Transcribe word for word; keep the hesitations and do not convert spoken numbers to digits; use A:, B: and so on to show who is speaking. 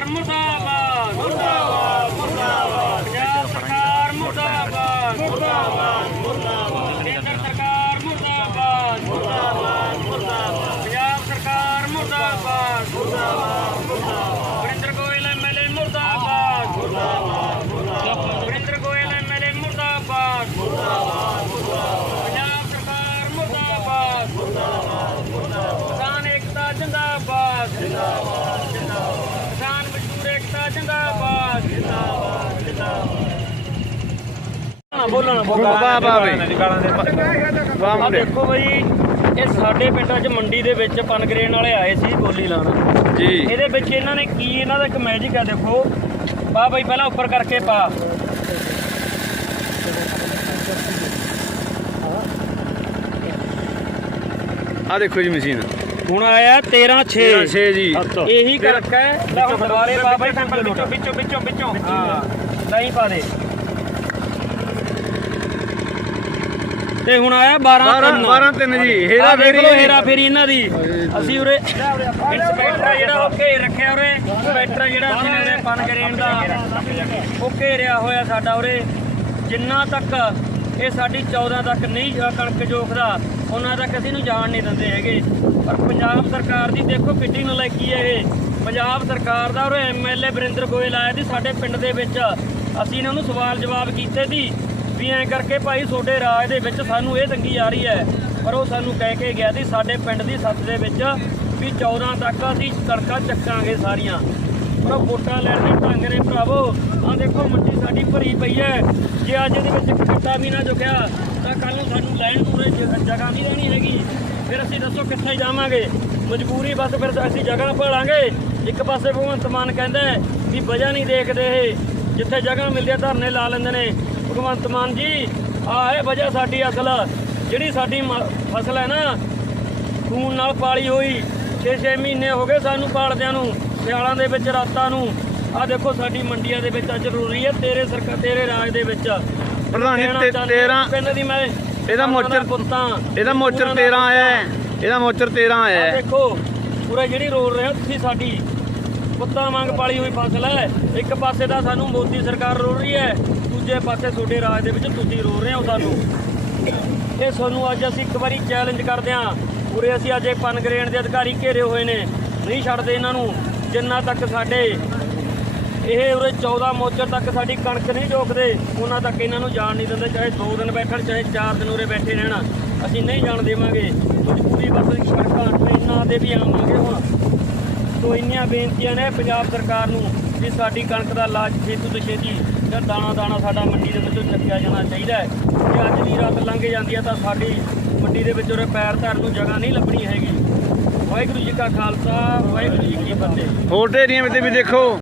A: ਮੁਰਦਾਬਾਦ ਮੁਰਦਾਬਾਦ ਮੁਰਦਾਬਾਦ ਪੰਜਾਬ ਸਰਕਾਰ ਮੁਰਦਾਬਾਦ ਮੁਰਦਾਬਾਦ ਮੁਰਦਾਬਾਦ ਕੇਂਦਰ ਸਰਕਾਰ ਮੁਰਦਾਬਾਦ ਮੁਰਦਾਬਾਦ ਮੁਰਦਾਬਾਦ ਪੰਜਾਬ ਸਰਕਾਰ ਮੁਰਦਾਬਾਦ ਮੁਰਦਾਬਾਦ ਮੁਰਦਾਬਾਦ ਵਰਿੰਦਰ ਗੋਇਲ ਐਮਐਲਏ ਮੁਰਦਾਬਾਦ ਮੁਰਦਾਬਾਦ ਮੁਰਦਾਬਾਦ ਵਰਿੰਦਰ ਗੋਇਲ ਐਮਐਲਏ ਮੁਰਦਾਬਾਦ ਮੁਰਦਾਬਾਦ ਮੁਰਦਾਬਾਦ ਪੰਜਾਬ ਸਰਕਾਰ ਮੁਰਦਾਬਾਦ ਮੁਰਦਾਬਾਦ ਮੁਰਦਾਬਾਦ ਕਿਸਾਨ ਏਕਤਾ ਜਿੰਦਾਬਾਦ ਜਿੰਦਾਬਾਦ ਜਿੰਦਾਬਾਦ ਕਿਸਾਨ ਮਜ਼ਦੂਰ ਏਕਤਾ ਜਿੰਦਾਬਾਦ ਜਿੰਦਾਬਾਦ ਜਿੰਦਾਬਾਦ ਬੋਲਣਾ
B: ਵਾਹ ਵਾਹ ਬਈ ਵਾਹ
A: ਆ
B: ਮੁੰਡੇ
A: ਦੇਖੋ ਬਈ ਇਹ ਸਾਡੇ ਪਿੰਡਾਂ 'ਚ ਮੰਡੀ ਦੇ ਵਿੱਚ ਪਨਗਰੇਨ ਵਾਲੇ ਆਏ ਸੀ ਬੋਲੀ ਲਾਉਣ
B: ਜੀ
A: ਇਹਦੇ ਵਿੱਚ ਇਹਨਾਂ ਨੇ ਕੀ ਇਹਨਾਂ ਦਾ ਇੱਕ ਮੈਜਿਕ ਆ ਦੇਖੋ ਪਾ ਬਈ ਪਹਿਲਾਂ ਉੱਪਰ ਕਰਕੇ ਪਾ
B: ਆ ਦੇਖੋ ਜੀ ਮਸ਼ੀਨ
A: ਹੁਣ ਆਇਆ ਤੇਰਾਂ ਛੇ
B: ਛੇ ਜੀ
A: ਇਹੀ ਕਰ ਰੱਖਾ ਹੈ ਲੈ ਹੁਣ ਦੁਬਾਰੇ ਪਾ ਬਈ ਸੈਂਪਲ ਵਿੱਚੋਂ ਵਿੱਚੋਂ ਵਿੱਚੋਂ ਵਿੱਚੋਂ ਹਾਂ ਨਹੀਂ ਪਾ ਦੇ ਤੇ ਹੁਣ ਆਇਆ ਬਾਰਾਂ ਤਿੰਨ
B: ਬਾਰਾਂ ਤਿੰਨ ਜੀ ਹੇਰਾ
A: ਦੇਖ
B: ਫੇਰੀ
A: ਲਓ ਹੇਰਾ ਫੇਰੀ ਇਹਨਾਂ ਦੀ ਅਸੀਂ ਉਰੇ ਇੰਸਪੈਕਟਰ ਜਿਹੜਾ ਉਹ ਘੇਰ ਰੱਖਿਆ ਉਰੇ ਇੰਸਪੈਕਟਰ ਜਿਹੜਾ ਅਸੀਂ ਨੇ ਉਰੇ ਪਨਗਰੇਨ ਦਾ ਉਹ ਘੇਰਿਆ ਹੋਇਆ ਸਾਡਾ ਉਰੇ ਜਿੰਨਾ ਤੱਕ ਇਹ ਸਾਡੀ ਚੌਦਾਂ ਤੱਕ ਨਹੀਂ ਕਣਕ ਜੋਖਦਾ ਉਹਨਾਂ ਤੱਕ ਅਸੀਂ ਨੂੰ ਜਾਣ ਨਹੀਂ ਦਿੰਦੇ ਹੈਗੇ ਪਰ ਪੰਜਾਬ ਸਰਕਾਰ ਦੀ ਦੇਖੋ ਕਿੱਡੀ ਨਲਾਇਕੀ ਹੈ ਇਹ ਪੰਜਾਬ ਸਰਕਾਰ ਦਾ ਉਰੇ ਐਮਐਲਏ ਵਰਿੰਦਰ ਗੋਇਲ ਆਇਆ ਸੀ ਸਾਡੇ ਪਿੰਡ ਦੇ ਵਿੱਚ ਅਸੀਂ ਇਹਨਾਂ ਨੂੰ ਸਵਾਲ ਜਵਾਬ ਕੀਤੇ ਸੀ ਵੀ ਐਂ ਕਰਕੇ ਭਾਈ ਤੁਹਾਡੇ ਰਾਜ ਦੇ ਵਿੱਚ ਸਾਨੂੰ ਇਹ ਤੰਗੀ ਆ ਰਹੀ ਹੈ ਪਰ ਉਹ ਸਾਨੂੰ ਕਹਿ ਕੇ ਗਿਆ ਸੀ ਸਾਡੇ ਪਿੰਡ ਦੀ ਸੱਤ ਦੇ ਵਿੱਚ ਵੀ ਚੌਦਾਂ ਤੱਕ ਅਸੀਂ ਕਣਕਾਂ ਚੱਕਾਂਗੇ ਸਾਰੀਆਂ ਪਰ ਉਹ ਵੋਟਾਂ ਲੈਣ ਦੇ ਢੰਗ ਨੇ ਭਰਾਵੋ ਆਹ ਦੇਖੋ ਮੰਡੀ ਸਾਡੀ ਭਰੀ ਪਈ ਹੈ ਜੇ ਅੱਜ ਇਹਦੇ ਵਿੱਚ ਇੱਕ ਕੱਟਾ ਵੀ ਨਾ ਚੁੱਕਿਆ ਤਾਂ ਕੱਲ ਨੂੰ ਸਾਨੂੰ ਲੈਣ ਪੂਰੇ ਜਗ੍ਹਾ ਨਹੀਂ ਰਹਿਣੀ ਹੈਗੀ ਫਿਰ ਅਸੀਂ ਦੱਸੋ ਕਿੱਥੇ ਜਾਵਾਂਗੇ ਮਜਬੂਰੀ ਬਸ ਫਿਰ ਅਸੀਂ ਜਗ੍ਹਾ ਭਾਲਾਂਗੇ ਇੱਕ ਪਾਸੇ ਭਗਵੰਤ ਮਾਨ ਕਹਿੰਦਾ ਵੀ ਵਜ੍ਹਾ ਨਹੀਂ ਦੇਖਦੇ ਇਹ ਜਿੱਥੇ ਜਗ੍ਹਾ ਮਿਲਦੀ ਹੈ ਧਰਨੇ ਲਾ ਲੈਂਦੇ ਨੇ ਭਗਵੰਤ ਮਾਨ ਜੀ ਆਹ ਹੈ ਵਜ੍ਹਾ ਸਾਡੀ ਅਸਲ ਜਿਹੜੀ ਸਾਡੀ ਫਸਲ ਹੈ ਨਾ ਖੂਨ ਨਾਲ ਪਾਲੀ ਹੋਈ ਛੇ ਛੇ ਮਹੀਨੇ ਹੋ ਗਏ ਸਾਨੂੰ ਪਾਲਦਿਆਂ ਨੂੰ ਸਿਆਲਾਂ ਦੇ ਵਿੱਚ ਰਾਤਾਂ ਨੂੰ ਆਹ ਦੇਖੋ ਸਾਡੀ ਮੰਡੀਆਂ ਦੇ ਵਿੱਚ ਅੱਜ ਜ਼ਰੂਰੀ ਹੈ ਤੇਰੇ ਸਰਕਾਰ ਤੇਰੇ ਰਾਜ ਦੇ ਵਿੱਚ
B: ਪ੍ਰਧਾਨ ਜੀ ਤੇਰਾਂ
A: ਪਿੰਡ ਦੀ ਮੈਂ
B: ਇਹਦਾ ਮੋਚਰ
A: ਪੁੱਤਾਂ
B: ਇਹਦਾ ਮੋਚਰ ਤੇਰਾਂ ਆਇਆ ਹੈ ਇਹਦਾ ਮੋਚਰ ਤੇਰਾਂ ਆਇਆ ਹੈ
A: ਦੇਖੋ ਪੂਰਾ ਜਿਹੜੀ ਰੋਲ ਰਹੇ ਹੋ ਤੁਸੀਂ ਸਾਡੀ ਪੁੱਤਾਂ ਵਾਂਗ ਪਾਲੀ ਹੋਈ ਫਸਲ ਹੈ ਇੱਕ ਪਾਸੇ ਦਾ ਸਾਨੂੰ ਮੋਦੀ ਸਰਕਾਰ ਰੋਲ ਰਹੀ ਹੈ ਦੂਜੇ ਪਾਸੇ ਤੁਹਾਡੇ ਰਾਜ ਦੇ ਵਿੱਚ ਤੁਸੀਂ ਰੋਲ ਰਹੇ ਹੋ ਸਾਨੂੰ ਇਹ ਸਾਨੂੰ ਅੱਜ ਅਸੀਂ ਇੱਕ ਵਾਰੀ ਚੈਲੰਜ ਕਰਦੇ ਹਾਂ ਪੂਰੇ ਅਸੀਂ ਅੱਜ ਪਨਗਰੇਨ ਦੇ ਅਧਿਕਾਰੀ ਘੇਰੇ ਹੋਏ ਨੇ ਨਹੀਂ ਛੱਡਦੇ ਇਹਨਾਂ ਨੂੰ ਜਿੰਨਾ ਤੱਕ ਸਾਡੇ ਇਹ ਉਰੇ ਚੌਦਾਂ ਮੋਚਰ ਤੱਕ ਸਾਡੀ ਕਣਕ ਨਹੀਂ ਜੋਖਦੇ ਉਹਨਾਂ ਤੱਕ ਇਹਨਾਂ ਨੂੰ ਜਾਣ ਨਹੀਂ ਦਿੰਦੇ ਚਾਹੇ ਦੋ ਦਿਨ ਬੈਠਣ ਚਾਹੇ ਚਾਰ ਦਿਨ ਉਰੇ ਬੈਠੇ ਰਹਿਣਾ ਅਸੀਂ ਨਹੀਂ ਜਾਣ ਦੇਵਾਂਗੇ ਮਜਬੂਰੀ ਬਸ ਸੜਕਾਂ ਟ੍ਰੇਨਾਂ ਦੇ ਵੀ ਆਵਾਂਗੇ ਹੁਣ ਸੋ ਇੰਨੀਆਂ ਬੇਨਤੀਆਂ ਨੇ ਪੰਜਾਬ ਸਰਕਾਰ ਨੂੰ ਵੀ ਸਾਡੀ ਕਣਕ ਦਾ ਇਲਾਜ ਛੇਤੀ ਤੋਂ ਛੇਤੀ ਜਾਂ ਦਾਣਾ ਦਾਣਾ ਸਾਡਾ ਮੰਡੀ ਦੇ ਵਿੱਚੋਂ ਚੱਕਿਆ ਜਾਣਾ ਚਾਹੀਦਾ ਹੈ ਜੇ ਅੱਜ ਦੀ ਰਾਤ ਲੰਘ ਜਾਂਦੀ ਹੈ ਤਾਂ ਸਾਡੀ ਮੰਡੀ ਦੇ ਵਿੱਚ ਉਰੇ ਪੈਰ ਧਰਨ ਨੂੰ ਜਗ੍ਹਾ ਨਹੀਂ ਲੱਭਣੀ ਹੈਗੀ ਵਾਹਿਗੁਰੂ ਜੀ ਕਾ ਖਾਲਸਾ ਵਾਹਿਗੁਰੂ ਜੀ ਕੀ ਫਤਿਹ
B: ਹੋਰ ਢੇਰੀਆਂ ਵਿੱਚ ਵੀ ਦੇਖੋ